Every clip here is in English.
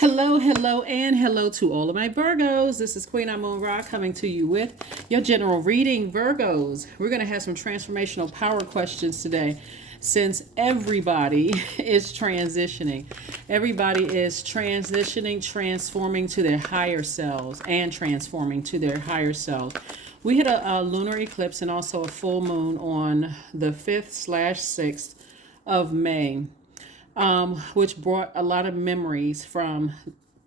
Hello, and hello to all of my Virgos. This is Queen Moon Ra coming to you with your general reading, Virgos. We're going to have some transformational power questions today since everybody is transitioning. Everybody is transitioning, transforming to their higher selves and transforming to their higher selves. We had a lunar eclipse and also a full moon on the 5th/6th of May. Which brought a lot of memories from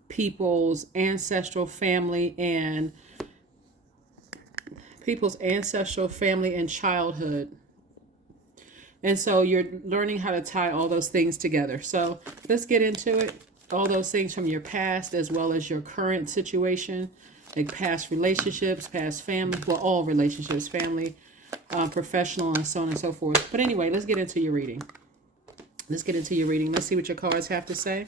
people's ancestral family and childhood. And so you're learning how to tie all those things together. So let's get into it. All those things from your past as well as your current situation, like past relationships, past family, well, all relationships, family, professional, and so on and so forth. But anyway, let's get into your reading. Let's see what your cards have to say,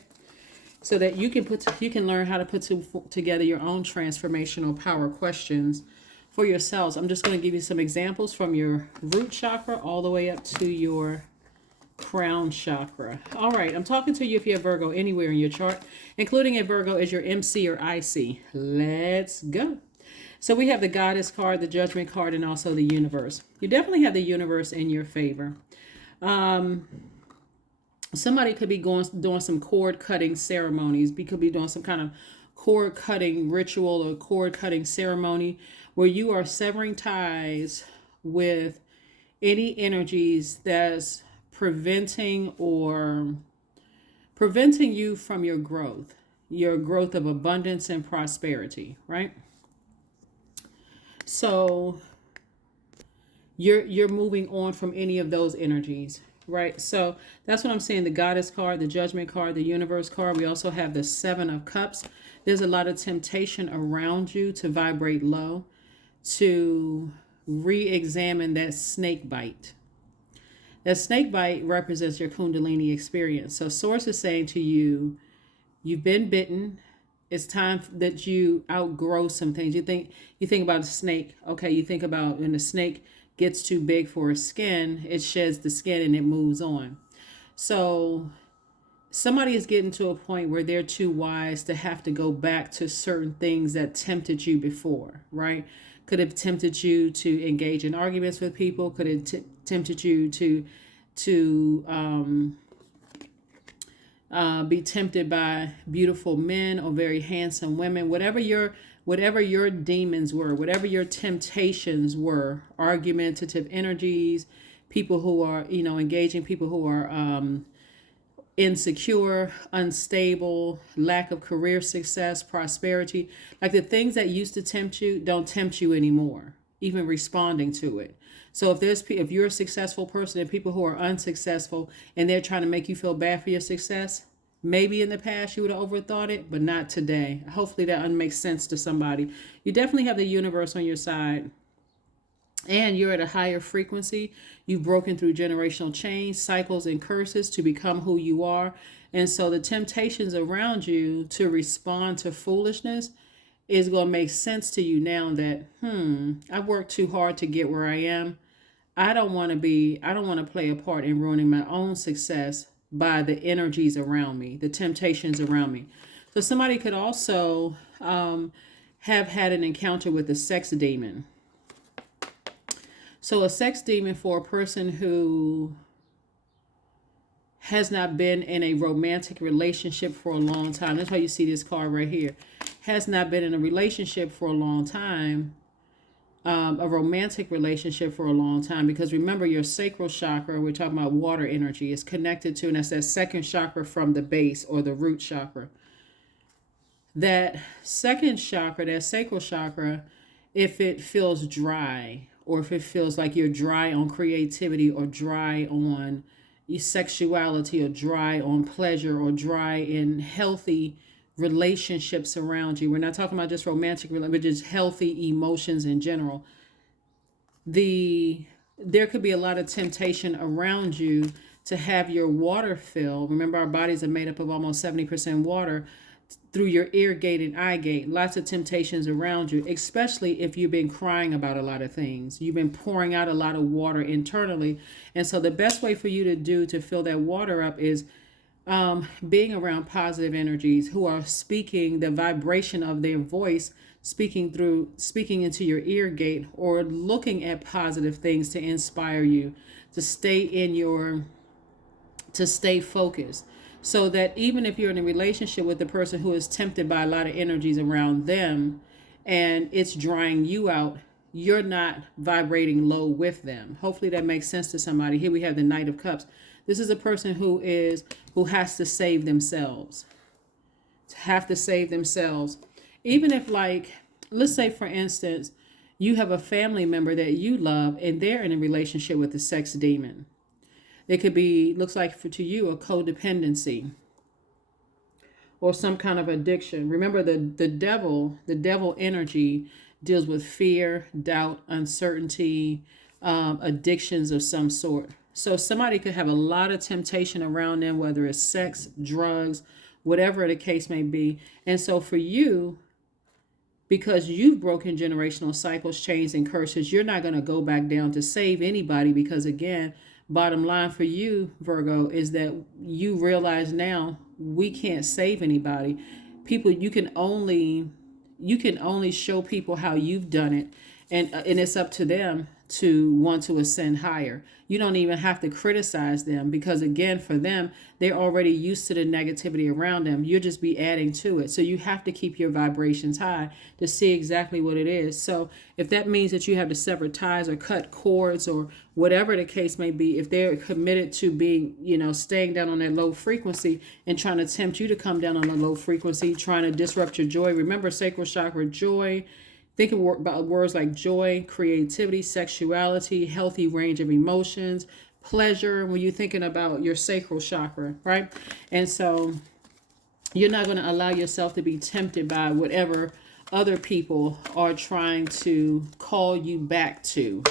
so that you can learn how to put together your own transformational power questions for yourselves. I'm just going to give you some examples from your root chakra all the way up to your crown chakra. All right, I'm talking to you if you have Virgo anywhere in your chart, including a Virgo as your MC or IC. Let's go. So we have the Goddess card, the Judgment card, and also the Universe. You definitely have the Universe in your favor. Somebody could be doing some cord cutting ceremonies. We could be doing some kind of cord cutting ritual or cord cutting ceremony where you are severing ties with any energies that's preventing you from your growth of abundance and prosperity, right? So you're moving on from any of those energies. Right, so that's what I'm saying. The Goddess card, the Judgment card, the Universe card. We also have the Seven of Cups. There's a lot of temptation around you to vibrate low, to re-examine that snake bite. That snake bite represents your Kundalini experience. So Source is saying to you, you've been bitten. It's time that you outgrow some things. You think about a snake. Okay, you think about when a snake gets too big for its skin, it sheds the skin and it moves on. So somebody is getting to a point where they're too wise to have to go back to certain things that tempted you before, right? Could have tempted you to engage in arguments with people. Could have tempted you to be tempted by beautiful men or very handsome women. Whatever your demons were, whatever your temptations were, argumentative energies, people who are, engaging people who are insecure, unstable, lack of career success, prosperity, like the things that used to tempt you don't tempt you anymore, even responding to it. So if you're a successful person and people who are unsuccessful and they're trying to make you feel bad for your success, maybe in the past you would have overthought it, but not today. Hopefully that makes sense to somebody. You definitely have the Universe on your side. And you're at a higher frequency. You've broken through generational chains, cycles, and curses to become who you are. And so the temptations around you to respond to foolishness is going to make sense to you now that, I've worked too hard to get where I am. I don't want to play a part in ruining my own success by the energies around me, the temptations around me. So somebody could also have had an encounter with a sex demon. So a sex demon for a person who has not been in a romantic relationship for a long time. That's why you see this card right here. Has not been in a relationship for a long time. A romantic relationship for a long time, because remember your sacral chakra, we're talking about water energy, is connected to, and that's that second chakra from the base or the root chakra. That second chakra, that sacral chakra, if it feels dry, or if it feels like you're dry on creativity or dry on sexuality or dry on pleasure or dry in healthy relationships around you. We're not talking about just romantic, but just healthy emotions in general. There could be a lot of temptation around you to have your water fill. Remember, our bodies are made up of almost 70% water. Through your ear gate and eye gate, lots of temptations around you, especially if you've been crying about a lot of things. You've been pouring out a lot of water internally. And so the best way for you to fill that water up is being around positive energies who are speaking the vibration of their voice, speaking into your ear gate, or looking at positive things to inspire you to stay to stay focused, so that even if you're in a relationship with the person who is tempted by a lot of energies around them and it's drying you out, you're not vibrating low with them. Hopefully that makes sense to somebody. Here we have the Knight of Cups. This is a person who has to save themselves. Have to save themselves. Even if, like, let's say for instance, you have a family member that you love and they're in a relationship with a sex demon. It could be, looks like to you, a codependency or some kind of addiction. Remember, the devil energy deals with fear, doubt, uncertainty, addictions of some sort. So somebody could have a lot of temptation around them, whether it's sex, drugs, whatever the case may be. And so for you, because you've broken generational cycles, chains, and curses, you're not going to go back down to save anybody, because again, bottom line for you, Virgo, is that you realize now we can't save anybody. People, you can only show people how you've done it, and it's up to them to want to ascend higher. You don't even have to criticize them, because again, for them, they're already used to the negativity around them. You'll just be adding to it. So you have to keep your vibrations high to see exactly what it is. So if that means that you have to sever ties or cut cords or whatever the case may be, if they're committed to being, staying down on that low frequency and trying to tempt you to come down on a low frequency, trying to disrupt your joy. Remember, sacral chakra, joy. Think about words like joy, creativity, sexuality, healthy range of emotions, pleasure, when you're thinking about your sacral chakra, right? And so you're not going to allow yourself to be tempted by whatever other people are trying to call you back to.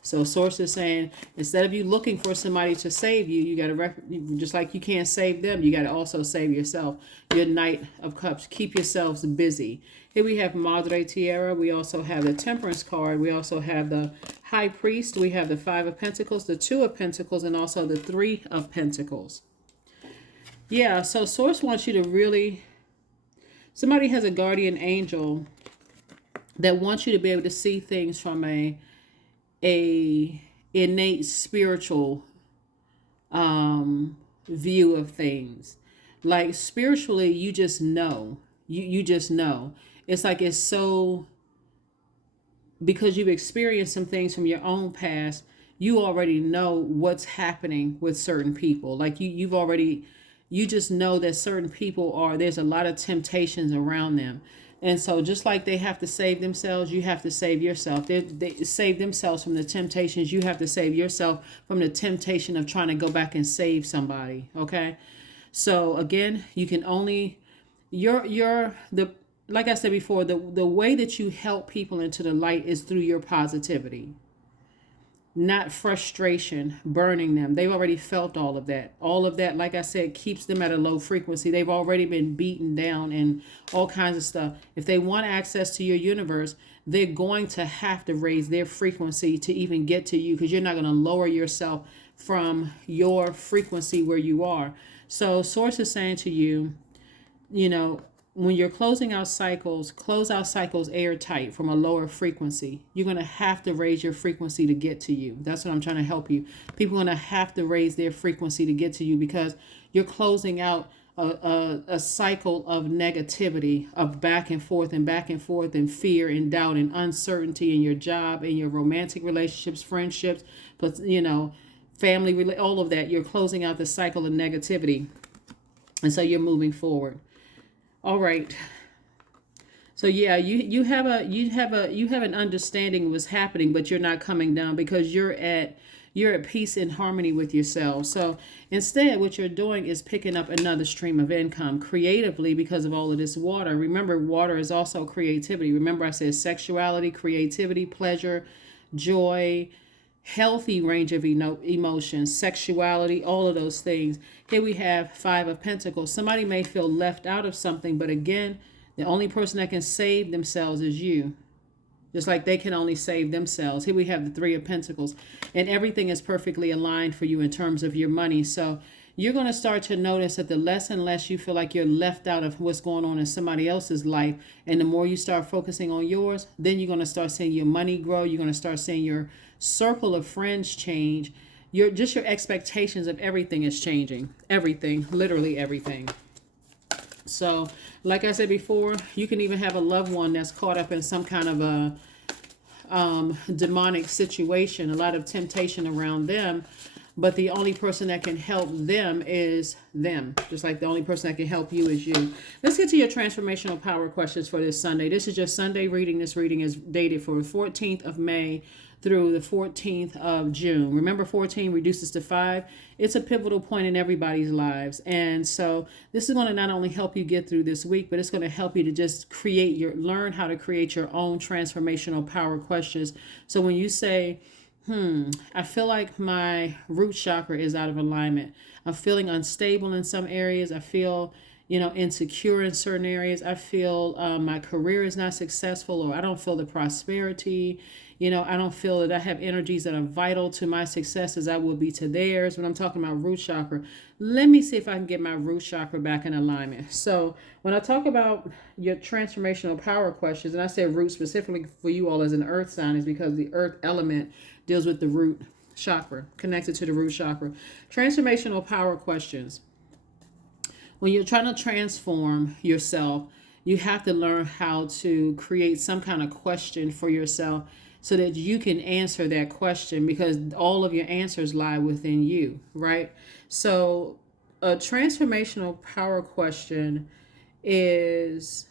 So source is saying, instead of you looking for somebody to save you, you got to, just like you can't save them, you got to also save yourself. Your Knight of Cups, keep yourselves busy. Here we have Madre Tierra. We also have the Temperance card. We also have the High Priest. We have the Five of Pentacles, the Two of Pentacles, and also the Three of Pentacles. Yeah, so source wants you to really, somebody has a guardian angel that wants you to be able to see things from a innate spiritual view of things. Like spiritually, you just know. You just know. It's like it's so, because you've experienced some things from your own past, you already know what's happening with certain people. Like you just know that certain people there's a lot of temptations around them. And so just like they have to save themselves, you have to save yourself. They save themselves from the temptations. You have to save yourself from the temptation of trying to go back and save somebody. Okay. So again, you can only, like I said before, the way that you help people into the light is through your positivity, not frustration, burning them. They've already felt all of that. All of that, like I said, keeps them at a low frequency. They've already been beaten down and all kinds of stuff. If they want access to your universe, they're going to have to raise their frequency to even get to you, because you're not going to lower yourself from your frequency where you are. So source is saying to you, when you're close out cycles airtight from a lower frequency. You're going to have to raise your frequency to get to you. That's what I'm trying to help you. People are going to have to raise their frequency to get to you, because you're closing out a cycle of negativity, of back and forth and fear and doubt and uncertainty in your job, in your romantic relationships, friendships, but family, all of that. You're closing out the cycle of negativity. And so you're moving forward. All right. So yeah, you have an understanding of what's happening, but you're not coming down, because you're at peace and harmony with yourself. So instead, what you're doing is picking up another stream of income creatively because of all of this water. Remember, water is also creativity. Remember, I said sexuality, creativity, pleasure, joy, healthy range of emotions, sexuality, all of those things. Here we have Five of Pentacles. Somebody may feel left out of something, but again, the only person that can save themselves is you. Just like they can only save themselves. Here we have the Three of Pentacles, and everything is perfectly aligned for you in terms of your money. So you're going to start to notice that the less and less you feel like you're left out of what's going on in somebody else's life, and the more you start focusing on yours, then you're going to start seeing your money grow. You're going to start seeing your circle of friends change. Your expectations of everything is changing. Everything, literally everything. So, like I said before, you can even have a loved one that's caught up in some kind of a demonic situation, a lot of temptation around them, but the only person that can help them is them, just like the only person that can help you is you. Let's get to your transformational power questions for this Sunday. This is your Sunday reading. This reading is dated for 14th of May through the 14th of June. Remember, 14 reduces to 5. It's a pivotal point in everybody's lives. And so this is going to not only help you get through this week, but it's going to help you to just learn how to create your own transformational power questions. So when you say, I feel like my root chakra is out of alignment. I'm feeling unstable in some areas. I feel, insecure in certain areas. I feel my career is not successful, or I don't feel the prosperity. I don't feel that I have energies that are vital to my success as I will be to theirs. When I'm talking about root chakra, let me see if I can get my root chakra back in alignment. So when I talk about your transformational power questions, and I say root specifically for you all as an earth sign, is because the earth element deals with the root chakra, connected to the root chakra. Transformational power questions. When you're trying to transform yourself, you have to learn how to create some kind of question for yourself so that you can answer that question, because all of your answers lie within you, right? So a transformational power question is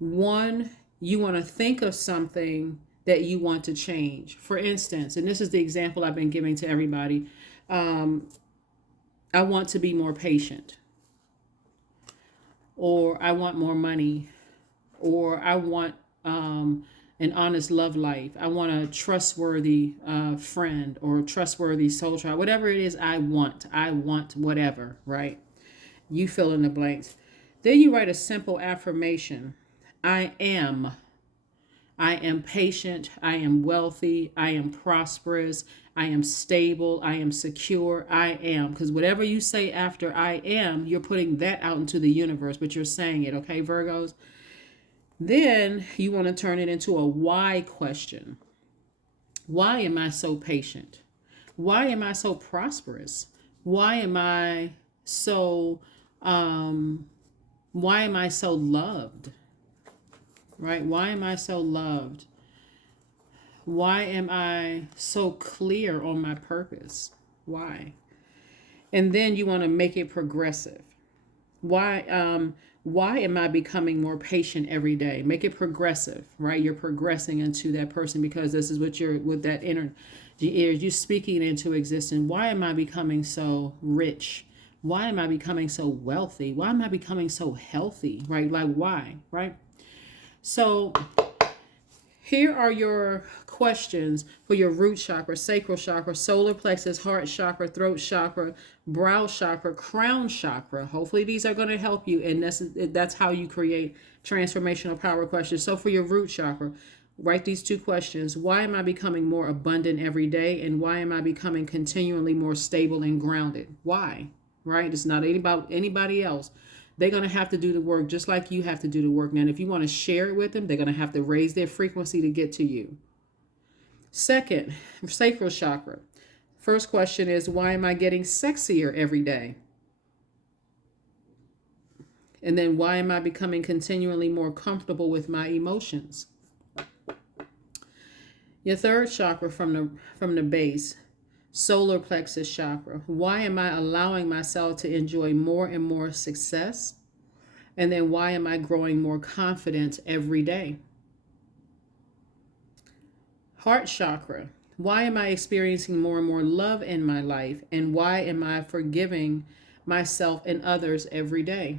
one, you want to think of something that you want to change. For instance, and this is the example I've been giving to everybody, I want to be more patient, or I want more money, or I want an honest love life. I want a trustworthy friend or a trustworthy soul tribe. Whatever it is I want whatever, right? You fill in the blanks. Then you write a simple affirmation. I am patient. I am wealthy. I am prosperous. I am stable. I am secure. I am. Because whatever you say after I am, you're putting that out into the universe, but you're saying it, okay, Virgos? Then you want to turn it into a why question. Why am I so patient? Why am I so prosperous? Why am I so loved? Right? Why am I so loved? Why am I so clear on my purpose? Why? And then you want to make it progressive. Why am I becoming more patient every day? Make it progressive, right? You're progressing into that person, because this is what with that energy, you're speaking into existence. Why am I becoming so rich? Why am I becoming so wealthy? Why am I becoming so healthy, right? Like, why, right? So here are your questions for your root chakra, sacral chakra, solar plexus, heart chakra, throat chakra, brow chakra, crown chakra. Hopefully these are going to help you, and that's how you create transformational power questions. So for your root chakra, write these two questions. Why am I becoming more abundant every day? And why am I becoming continually more stable and grounded? Why? Right? It's not about anybody else. They're going to have to do the work just like you have to do the work. Now, if you want to share it with them, they're going to have to raise their frequency to get to you. Second, sacral chakra. First question is, why am I getting sexier every day? And then, why am I becoming continually more comfortable with my emotions? Your third chakra from the base, solar plexus chakra. Why am I allowing myself to enjoy more and more success? And then, why am I growing more confidence every day? Heart chakra. Why am I experiencing more and more love in my life? And why am I forgiving myself and others every day?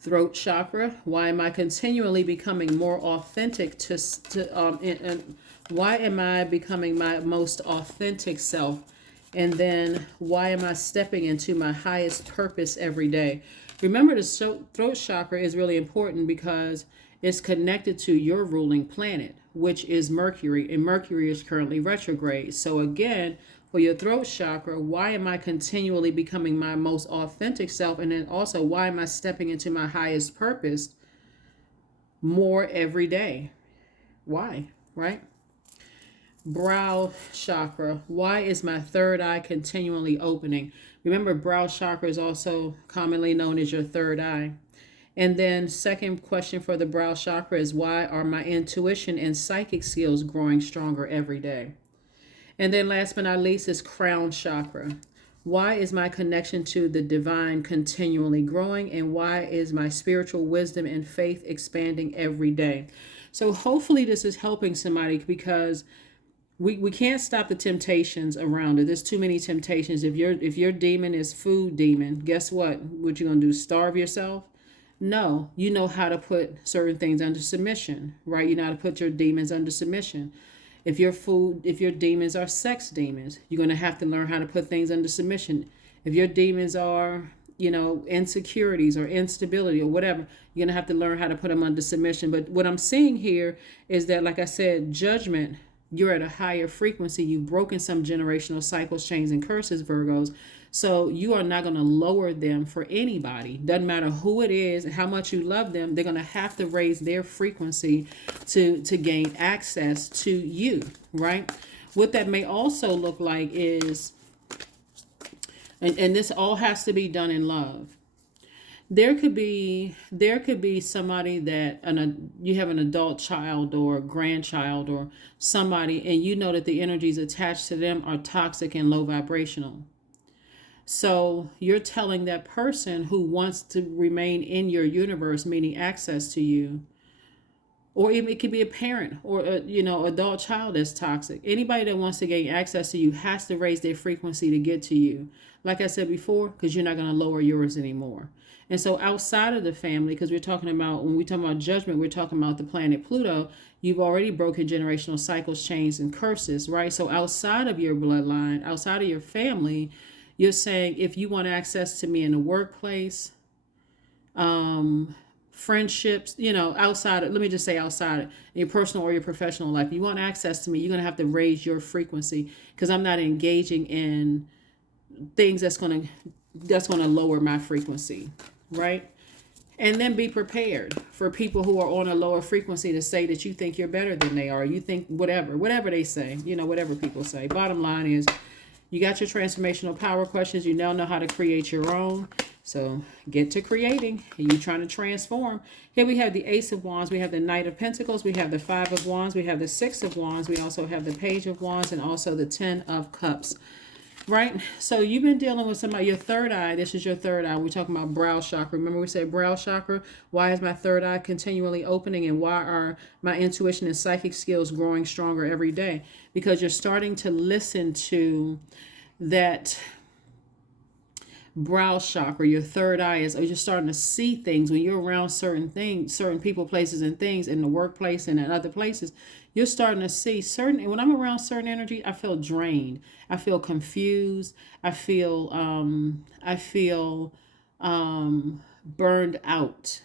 Throat chakra. Why am I continually becoming more authentic why am I becoming my most authentic self? And then, why am I stepping into my highest purpose every day? Remember, the throat chakra is really important because it's connected to your ruling planet, which is Mercury, and Mercury is currently retrograde. So again, for your throat chakra, why am I continually becoming my most authentic self? And then also, why am I stepping into my highest purpose more every day? Why? Right? Brow chakra, why is my third eye continually opening? Remember, brow chakra is also commonly known as your third eye. And then second question for the brow chakra is, why are my intuition and psychic skills growing stronger every day? And then last but not least is crown chakra. Why is my connection to the divine continually growing? And why is my spiritual wisdom and faith expanding every day? So hopefully this is helping somebody, because we can't stop the temptations around it. There's too many temptations. If your demon is food demon, guess what you gonna do? Starve yourself? No, you know how to put certain things under submission, right? You know how to put your demons under submission. If your demons are sex demons, you're gonna have to learn how to put things under submission. If your demons are, insecurities or instability or whatever, you're gonna have to learn how to put them under submission. But what I'm seeing here is that, like I said, judgment, you're at a higher frequency. You've broken some generational cycles, chains, and curses, Virgos. So you are not going to lower them for anybody. Doesn't matter who it is, how much you love them. They're going to have to raise their frequency to gain access to you, right? What that may also look like is, and this all has to be done in love. There could be somebody that you have an adult child or grandchild or somebody, and you know that the energies attached to them are toxic and low vibrational. So you're telling that person who wants to remain in your universe, meaning access to you, or even it could be a parent or adult child that's toxic. Anybody that wants to gain access to you has to raise their frequency to get to you. Like I said before, because you're not going to lower yours anymore. And so outside of the family, because when we talk about judgment, we're talking about the planet Pluto. You've already broken generational cycles, chains, and curses, right? So outside of your bloodline, outside of your family, you're saying, if you want access to me in the workplace, friendships, outside of, let me just say outside of your personal or your professional life, you want access to me, you're going to have to raise your frequency, because I'm not engaging in things that's going to lower my frequency, right? And then be prepared for people who are on a lower frequency to say that you think you're better than they are. You think whatever they say, whatever people say. Bottom line is, you got your transformational power questions. You now know how to create your own. So get to creating. You're trying to transform. Here we have the Ace of Wands. We have the Knight of Pentacles. We have the Five of Wands. We have the Six of Wands. We also have the Page of Wands and also the Ten of Cups. Right? So you've been dealing with somebody, your third eye. This is your third eye. We're talking about brow chakra. Remember we said brow chakra. Why is my third eye continually opening, and why are my intuition and psychic skills growing stronger every day? Because you're starting to listen to that brow chakra. Your third eye is, you're starting to see things when you're around certain things, certain people, places, and things in the workplace and in other places. You're starting to see certain, when I'm around certain energy, I feel drained. I feel confused. I feel burned out.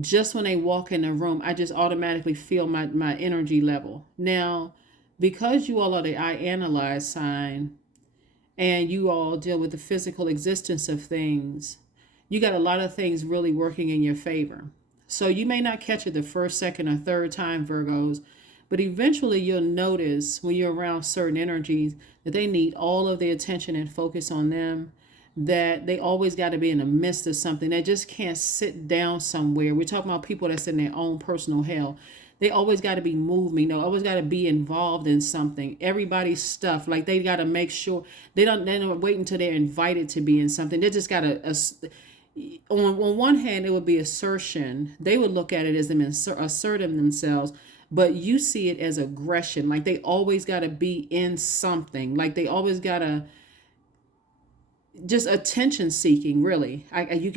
Just when they walk in the room, I just automatically feel my energy level. Now, because you all are the I analyze sign, and you all deal with the physical existence of things, you got a lot of things really working in your favor. So you may not catch it the first, second, or third time, Virgos, but eventually you'll notice when you're around certain energies that they need all of the attention and focus on them, that they always got to be in the midst of something. They just can't sit down somewhere. We're talking about people that's in their own personal hell. They always got to be moving. They always got to be involved in something. Everybody's stuff. Like they got to make sure they don't wait until they're invited to be in something. They just got to, on one hand, it would be assertion. They would look at it as them asserting themselves, but you see it as aggression. Like they always got to be in something. Like they always got to, just attention seeking, really.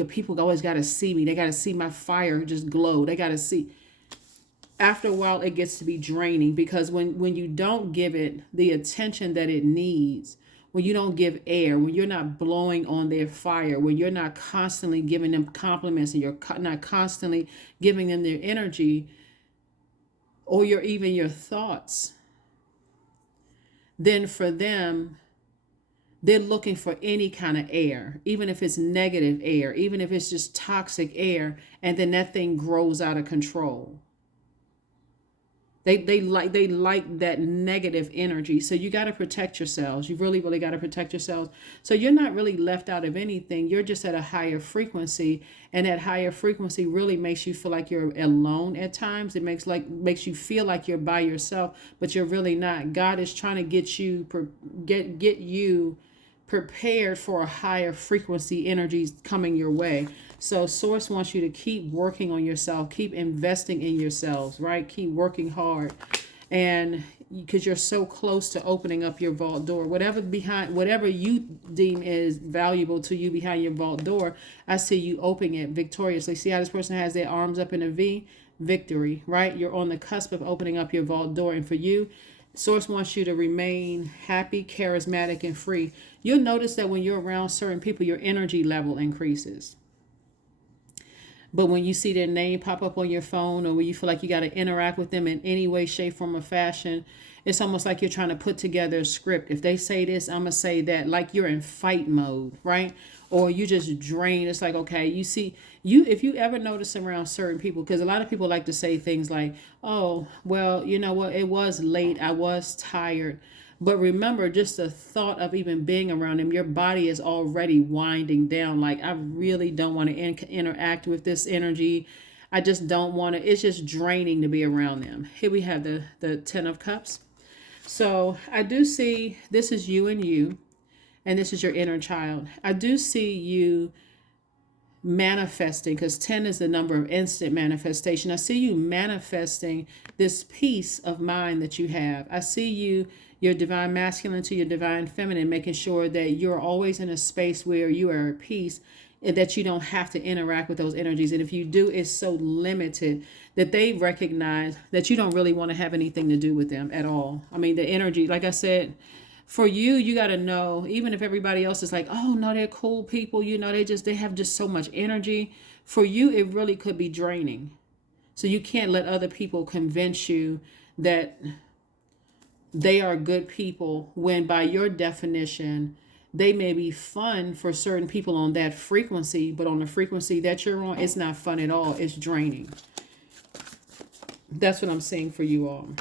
People always got to see me. They got to see my fire just glow. They got to see. After a while, it gets to be draining, because when you don't give it the attention that it needs, when you don't give air, when you're not blowing on their fire, when you're not constantly giving them compliments, and you're not constantly giving them their energy or even your thoughts, then for them, they're looking for any kind of air, even if it's negative air, even if it's just toxic air, and then that thing grows out of control. They like that negative energy. So you got to protect yourselves. You really, really got to protect yourselves. So you're not really left out of anything. You're just at a higher frequency. And that higher frequency really makes you feel like you're alone at times. It makes you feel like you're by yourself, but you're really not. God is trying to get you get you prepared for a higher frequency energies coming your way. So source wants you to keep working on yourself, keep investing in yourselves, right? Keep working hard. And because you're so close to opening up your vault door, whatever you deem is valuable to you behind your vault door, I see you opening it victoriously. See how this person has their arms up in a V? Victory, right? You're on the cusp of opening up your vault door. And for you, Source wants you to remain happy, charismatic, and free. You'll notice that when you're around certain people, your energy level increases. But when you see their name pop up on your phone, or when you feel like you got to interact with them in any way, shape, form, or fashion, it's almost like you're trying to put together a script. If they say this, I'm going to say that, like you're in fight mode, right? Or you just drain. It's like, okay, you see, if you ever notice around certain people, because a lot of people like to say things like, oh, well, you know what, it was late, I was tired. But remember, just the thought of even being around them, your body is already winding down. Like, I really don't want to interact with this energy. I just don't want to. It's just draining to be around them. Here we have the 10 of Cups. So I do see this is you and you, and this is your inner child. I do see you manifesting, because 10 is the number of instant manifestation. I see you manifesting this peace of mind that you have. I see your divine masculine to your divine feminine, making sure that you're always in a space where you are at peace and that you don't have to interact with those energies. And if you do, it's so limited that they recognize that you don't really want to have anything to do with them at all. I mean, the energy, like I said, for you, you got to know, even if everybody else is like, oh, no, they're cool people, you know, they have just so much energy. For you, it really could be draining. So you can't let other people convince you that they are good people when, by your definition, they may be fun for certain people on that frequency, but on the frequency that you're on, it's not fun at all. It's draining. That's what I'm saying for you all.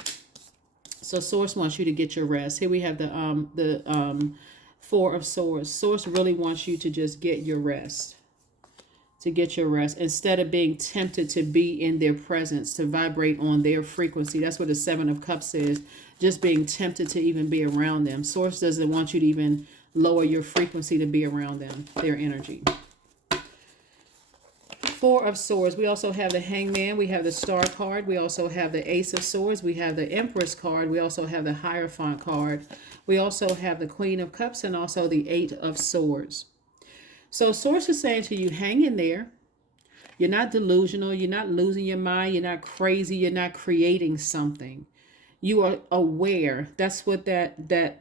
So Source wants you to get your rest. Here we have the 4 of Swords. Source really wants you to just get your rest. To get your rest instead of being tempted to be in their presence, to vibrate on their frequency. That's what the 7 of Cups is. Just being tempted to even be around them. Source doesn't want you to even lower your frequency to be around them, their energy. 4 of Swords. We also have the Hangman. We have the Star card. We also have the Ace of Swords. We have the Empress card. We also have the Hierophant card. We also have the Queen of Cups and also the 8 of Swords. So Source is saying to you, hang in there. You're not delusional. You're not losing your mind. You're not crazy. You're not creating something. You are aware. That's what the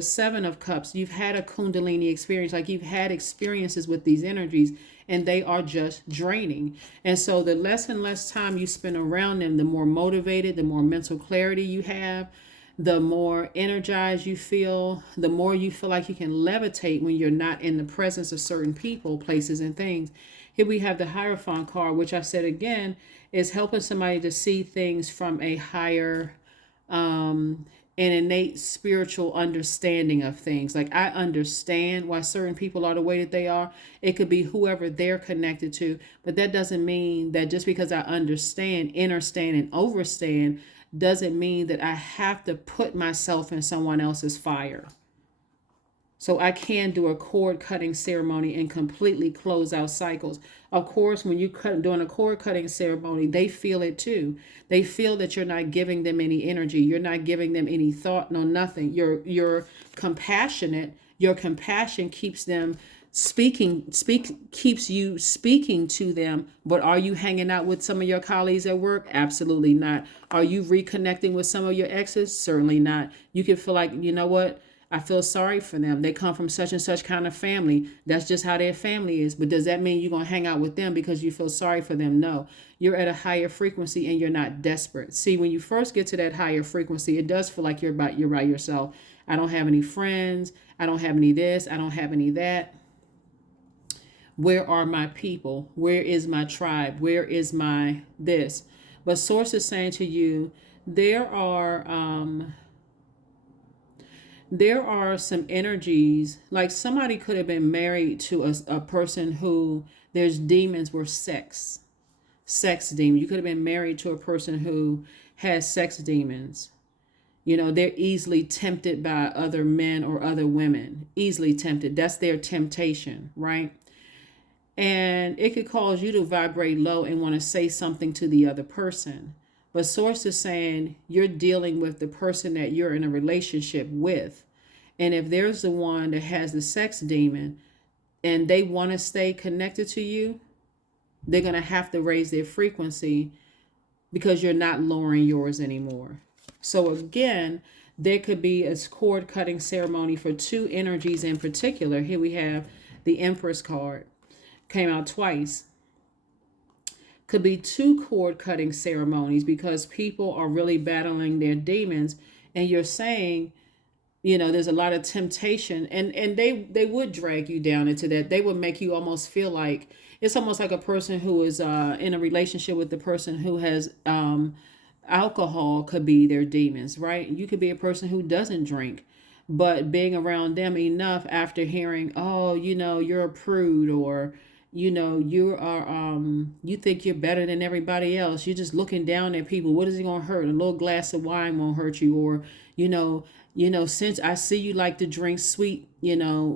7 of Cups. You've had a Kundalini experience. Like, you've had experiences with these energies, and they are just draining. And so the less and less time you spend around them, the more motivated, the more mental clarity you have, the more energized you feel, the more you feel like you can levitate when you're not in the presence of certain people, places, and things. Here we have the Hierophant card, which I said again is helping somebody to see things from a higher an innate spiritual understanding of things. Like, I understand why certain people are the way that they are. It could be whoever they're connected to, but that doesn't mean that just because I understand, understand, and overstand doesn't mean that I have to put myself in someone else's fire. So I can do a cord cutting ceremony and completely close out cycles. Of course, when you doing a cord cutting ceremony, they feel it too. They feel that you're not giving them any energy. You're not giving them any thought, no nothing. You're compassionate. Your compassion keeps them keeps you speaking to them. But are you hanging out with some of your colleagues at work? Absolutely not. Are you reconnecting with some of your exes? Certainly not. You can feel like, you know what? I feel sorry for them. They come from such and such kind of family. That's just how their family is. But does that mean you're going to hang out with them because you feel sorry for them? No. You're at a higher frequency and you're not desperate. See, when you first get to that higher frequency, it does feel like you're by yourself. I don't have any friends. I don't have any this. I don't have any that. Where are my people? Where is my tribe? Where is my this? But Source is saying to you, there are some energies, like somebody could have been married to a person who there's demons were sex demon. You could have been married to a person who has sex demons. You know, they're easily tempted by other men or other women, easily tempted. That's their temptation, right? And it could cause you to vibrate low and want to say something to the other person. But Source is saying you're dealing with the person that you're in a relationship with. And if there's the one that has the sex demon and they want to stay connected to you, they're going to have to raise their frequency because you're not lowering yours anymore. So again, there could be a cord cutting ceremony for two energies in particular. Here we have the Empress card. Came out twice. Could be two cord cutting ceremonies because people are really battling their demons, and you're saying, you know, there's a lot of temptation, and they would drag you down into that. They would make you almost feel like it's almost like a person who is in a relationship with the person who has alcohol could be their demons, right? You could be a person who doesn't drink, but being around them enough after hearing, oh, you know, you're a prude, or you know, you are you think you're better than everybody else. You're just looking down at people. What is it gonna hurt? A little glass of wine won't hurt you. Or since I see you like to drink sweet,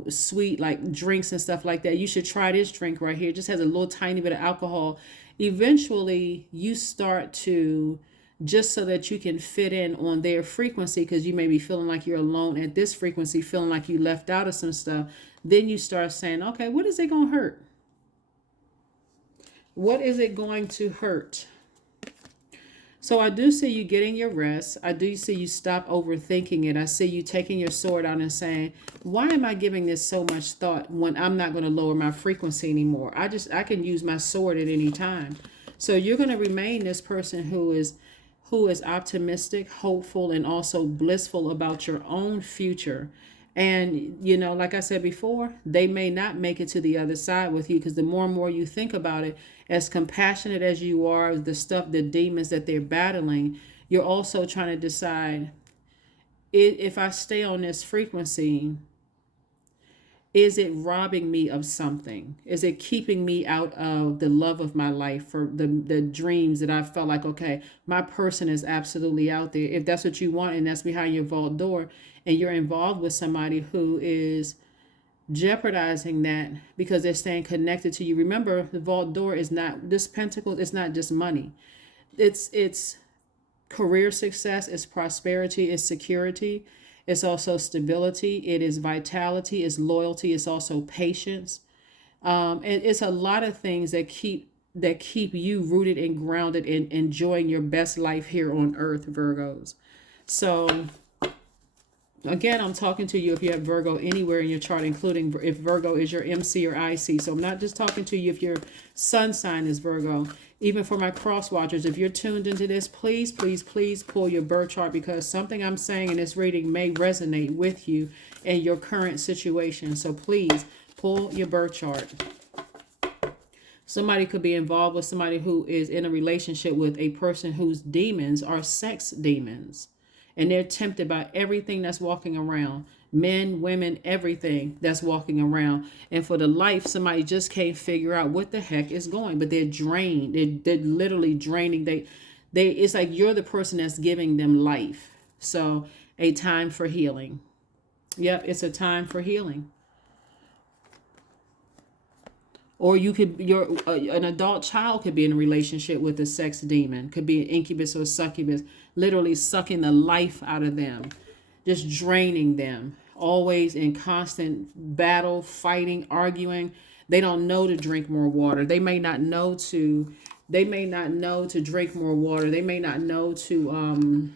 sweet like drinks and stuff like that, you should try this drink right here. It just has a little tiny bit of alcohol. Eventually you start to, just so that you can fit in on their frequency, because you may be feeling like you're alone at this frequency, feeling like you left out of some stuff. Then you start saying, okay, what is it gonna hurt? What is it going to hurt? So I do see you getting your rest. I do see you stop overthinking it. I see you taking your sword out and saying, why am I giving this so much thought when I'm not going to lower my frequency anymore? I can use my sword at any time. So you're going to remain this person who is optimistic, hopeful, and also blissful about your own future. And, like I said before, they may not make it to the other side with you, because the more and more you think about it, as compassionate as you are, the demons that they're battling, you're also trying to decide, if I stay on this frequency, is it robbing me of something? Is it keeping me out of the love of my life, for the dreams that I felt like, okay, my person is absolutely out there. If that's what you want and that's behind your vault door, and you're involved with somebody who is jeopardizing that because they're staying connected to you. Remember, the vault door is not, this pentacle is not just money. It's career success, it's prosperity, it's security. It's also stability. It is vitality. It's loyalty. It's also patience. And it's a lot of things that keep you rooted and grounded in enjoying your best life here on Earth, Virgos. So again, I'm talking to you if you have Virgo anywhere in your chart, including if Virgo is your MC or IC. So I'm not just talking to you if your sun sign is Virgo. Even for my cross watchers, if you're tuned into this, please, please, please pull your birth chart, because something I'm saying in this reading may resonate with you in your current situation. So please pull your birth chart. Somebody could be involved with somebody who is in a relationship with a person whose demons are sex demons. And they're tempted by everything that's walking around. Men, women, everything that's walking around. And for the life, somebody just can't figure out what the heck is going. But they're drained. They're literally draining. It's like you're the person that's giving them life. So a time for healing. Yep, it's a time for healing. Or an adult child could be in a relationship with a sex demon. Could be an incubus or succubus, literally sucking the life out of them, just draining them, always in constant battle, fighting, arguing. They don't know to drink more water. They may not know to drink more water. They may not know to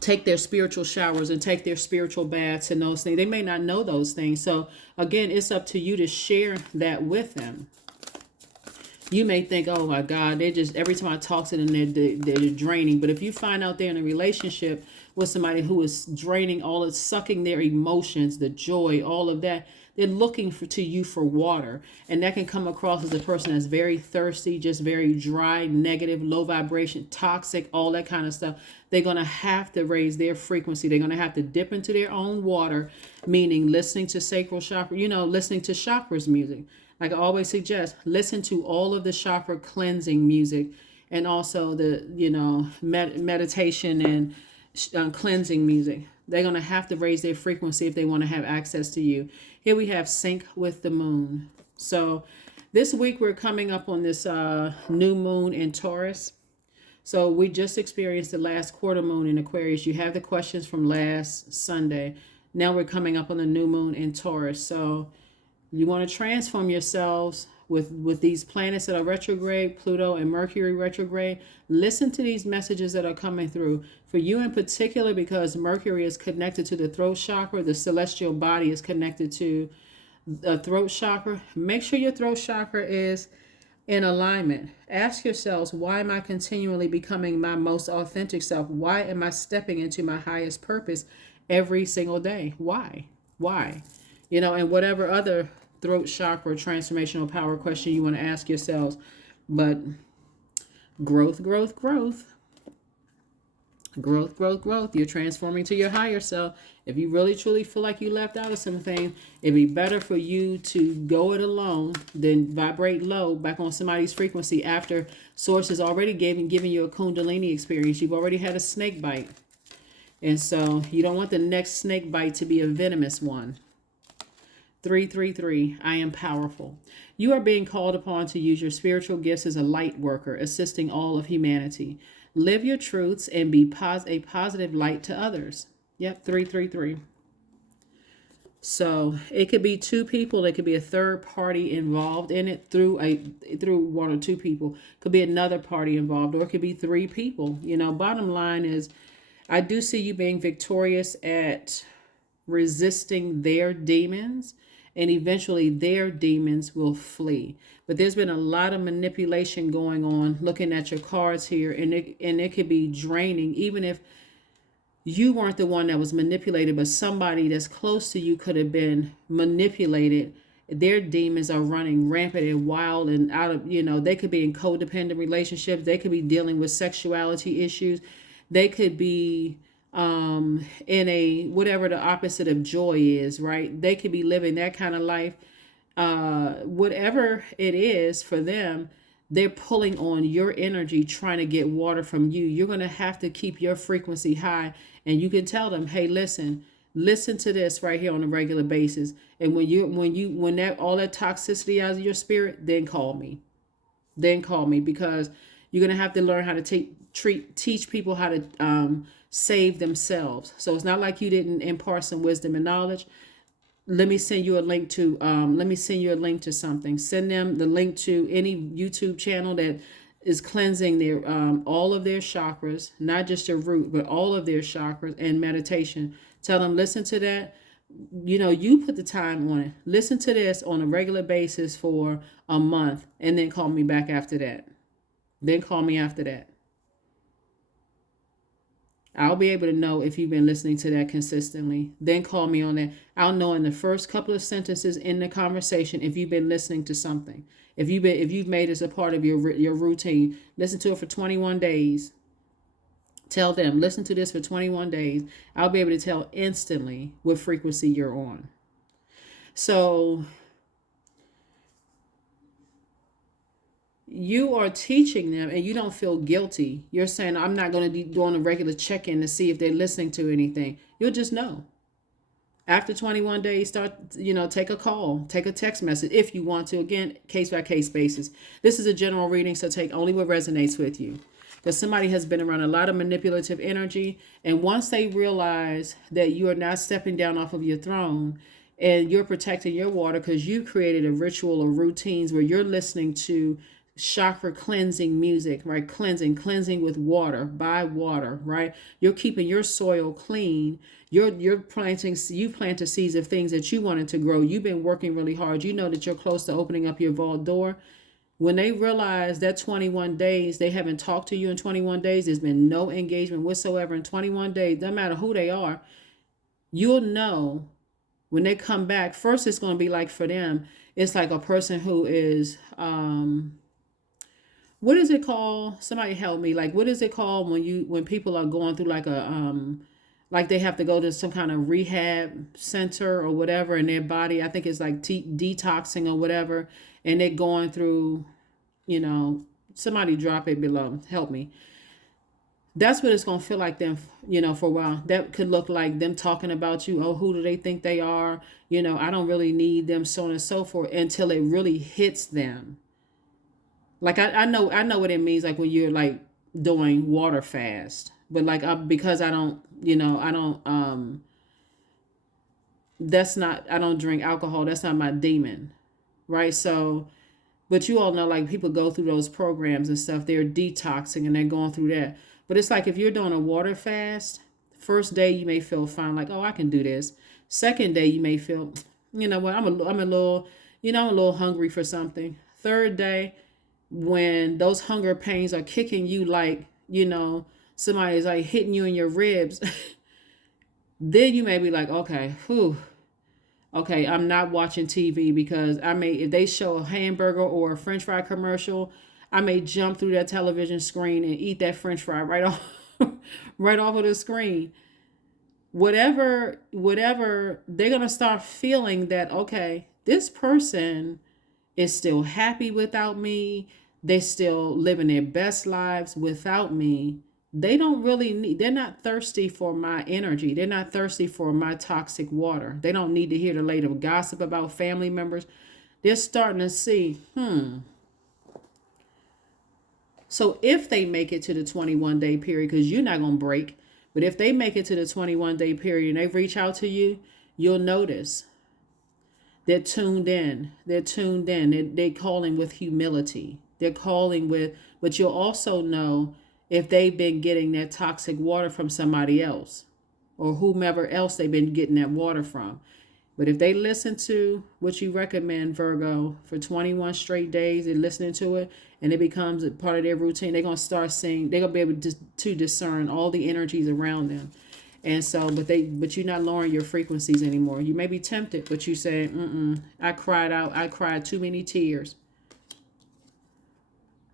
take their spiritual showers and take their spiritual baths and those things. They may not know those things. So again, it's up to you to share that with them. You may think, oh my God, they just, every time I talk to them, they're draining. But if you find out they're in a relationship with somebody who is draining sucking their emotions, the joy, all of that, they're looking to you for water. And that can come across as a person that's very thirsty, just very dry, negative, low vibration, toxic, all that kind of stuff. They're going to have to raise their frequency. They're going to have to dip into their own water, meaning listening to sacral chakra, listening to chakras music. Like I always suggest, listen to all of the chakra cleansing music, and also the, meditation and cleansing music. They're going to have to raise their frequency if they want to have access to you. Here we have sync with the moon. So this week we're coming up on this new moon in Taurus. So we just experienced the last quarter moon in Aquarius. You have the questions from last Sunday. Now we're coming up on the new moon in Taurus. So you want to transform yourselves with these planets that are retrograde, Pluto and Mercury retrograde. Listen to these messages that are coming through. For you in particular, because Mercury is connected to the throat chakra, the celestial body is connected to the throat chakra. Make sure your throat chakra is in alignment. Ask yourselves, why am I continually becoming my most authentic self? Why am I stepping into my highest purpose every single day? Why? And whatever other throat chakra transformational power question you want to ask yourselves. But growth. You're transforming to your higher self. If you really truly feel like you left out of something, it'd be better for you to go it alone than vibrate low back on somebody's frequency after source has already given you a kundalini experience. You've already had a snake bite. And so you don't want the next snake bite to be a venomous one. 333, I am powerful. You are being called upon to use your spiritual gifts as a light worker, assisting all of humanity. Live your truths and be a positive light to others. Yep, 333. So it could be two people. It could be a third party involved in it through one or two people. Could be another party involved, or it could be three people. Bottom line is, I do see you being victorious at resisting their demons, and eventually their demons will flee. But there's been a lot of manipulation going on, looking at your cards here, and it could be draining, even if you weren't the one that was manipulated, but somebody that's close to you could have been manipulated. Their demons are running rampant and wild and out of, they could be in codependent relationships. They could be dealing with sexuality issues. They could be in a whatever the opposite of joy is, right? They could be living that kind of life. Whatever it is for them, they're pulling on your energy, trying to get water from you. You're going to have to keep your frequency high, and you can tell them, hey, listen to this right here on a regular basis. And when that all that toxicity out of your spirit, then call me, because you're going to have to learn how to teach people how to save themselves. So it's not like you didn't impart some wisdom and knowledge. Let me send you a link to something. Send them the link to any YouTube channel that is cleansing their all of their chakras, not just their root, but all of their chakras, and meditation. Tell them, listen to that. You put the time on it. Listen to this on a regular basis for a month, and then call me back after that. I'll be able to know if you've been listening to that consistently. Then call me on that. I'll know in the first couple of sentences in the conversation if you've been listening to something. If you've made this a part of your routine, listen to it for 21 days. Tell them, listen to this for 21 days. I'll be able to tell instantly what frequency you're on. So you are teaching them, and you don't feel guilty. You're saying, I'm not going to be doing a regular check-in to see if they're listening to anything. You'll just know. After 21 days, take a call, take a text message if you want to. Again, case-by-case basis. This is a general reading, so take only what resonates with you. Because somebody has been around a lot of manipulative energy, and once they realize that you are not stepping down off of your throne and you're protecting your water because you created a ritual or routines where you're listening to chakra cleansing music, right? Cleansing with water, by water, right? You're keeping your soil clean. You're planting, you planted seeds of things that you wanted to grow. You've been working really hard. You know that you're close to opening up your vault door. When they realize that 21 days, they haven't talked to you in 21 days, there's been no engagement whatsoever in 21 days, doesn't matter who they are, you'll know when they come back. First, it's going to be like for them, it's like a person who is, what is it called? Somebody help me. Like, what is it called when people are going through like like they have to go to some kind of rehab center or whatever in their body. I think it's like detoxing or whatever. And they're going through, somebody drop it below. Help me. That's what it's going to feel like them, for a while. That could look like them talking about you. Oh, who do they think they are? I don't really need them, so on and so forth, until it really hits them. Like I know what it means, like when you're like doing water fast, but like because I don't, I don't drink alcohol. That's not my demon, right? So, but you all know, like people go through those programs and stuff. They're detoxing and they're going through that. But it's like if you're doing a water fast, first day you may feel fine, like, oh, I can do this. Second day you may feel, what, I'm a little, I'm a little hungry for something. Third day, when those hunger pains are kicking you, like, somebody's like hitting you in your ribs, then you may be like, okay, whew, okay, I'm not watching TV, because if they show a hamburger or a French fry commercial, I may jump through that television screen and eat that French fry right off, right off of the screen. Whatever, they're gonna start feeling that, okay, this person is still happy without me. They're still living their best lives without me. They don't really need, they're not thirsty for my energy. They're not thirsty for my toxic water. They don't need to hear the latest gossip about family members. They're starting to see, So if they make it to the 21-day period, because you're not going to break, but if they make it to the 21-day period and they reach out to you, you'll notice they're tuned in. They're tuned in. They're calling with humility. They're calling with, but you'll also know if they've been getting that toxic water from somebody else or whomever else they've been getting that water from. But if they listen to what you recommend, Virgo, for 21 straight days, they're listening to it and it becomes a part of their routine, they're going to start seeing, they're going to be able to discern all the energies around them. And so, but you're not lowering your frequencies anymore. You may be tempted, but you say, I cried too many tears.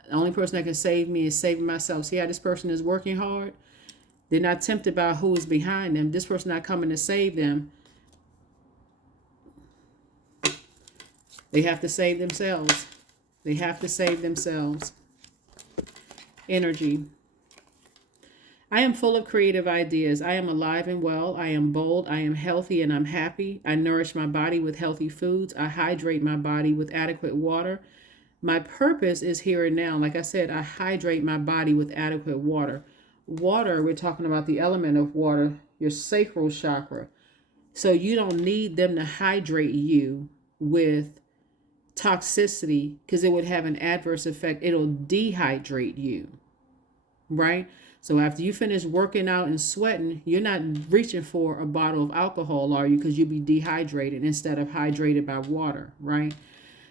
The only person that can save me is saving myself. See how this person is working hard? They're not tempted by who is behind them. This person not coming to save them. They have to save themselves. They have to save themselves. Energy. I am full of creative ideas. I am alive and well. I am bold. I am healthy and I'm happy. I nourish my body with healthy foods. I hydrate my body with adequate water. My purpose is here and now. Like I said, I hydrate my body with adequate water. Water, we're talking about the element of water, your sacral chakra. So you don't need them to hydrate you with toxicity, because it would have an adverse effect. It'll dehydrate you, right? So after you finish working out and sweating, you're not reaching for a bottle of alcohol, are you? Because you'll be dehydrated instead of hydrated by water, right?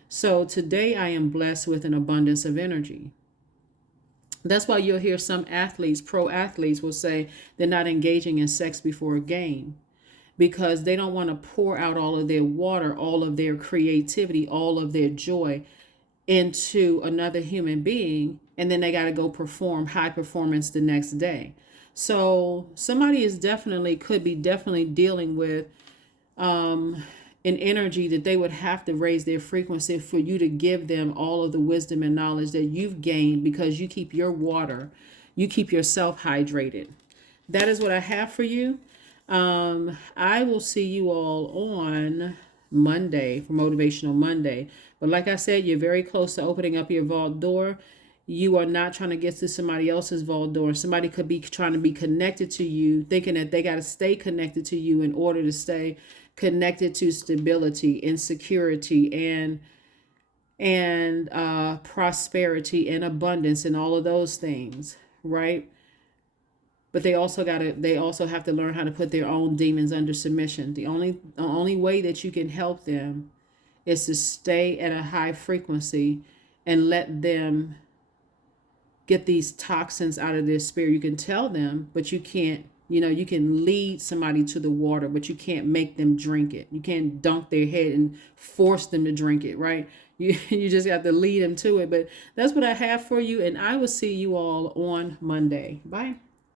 So today I am blessed with an abundance of energy. That's why you'll hear some athletes, pro athletes, will say they're not engaging in sex before a game, because they don't want to pour out all of their water, all of their creativity, all of their joy into another human being, and then they got to go perform high performance the next day. So somebody could be definitely dealing with an energy that they would have to raise their frequency for you to give them all of the wisdom and knowledge that you've gained, because you keep your water, you keep yourself hydrated. That is what I have for you. I will see you all on Monday for Motivational Monday. But like I said, you're very close to opening up your vault door. You are not trying to get to somebody else's vault door. Somebody could be trying to be connected to you, thinking that they got to stay connected to you in order to stay connected to stability and security and and prosperity and abundance and all of those things, right? But they also have to learn how to put their own demons under submission. The only way that you can help them is to stay at a high frequency and let them get these toxins out of their spirit. You can tell them, but you can't, you can lead somebody to the water, but you can't make them drink it. You can't dunk their head and force them to drink it, right? You just have to lead them to it. But that's what I have for you, and I will see you all on Monday. Bye.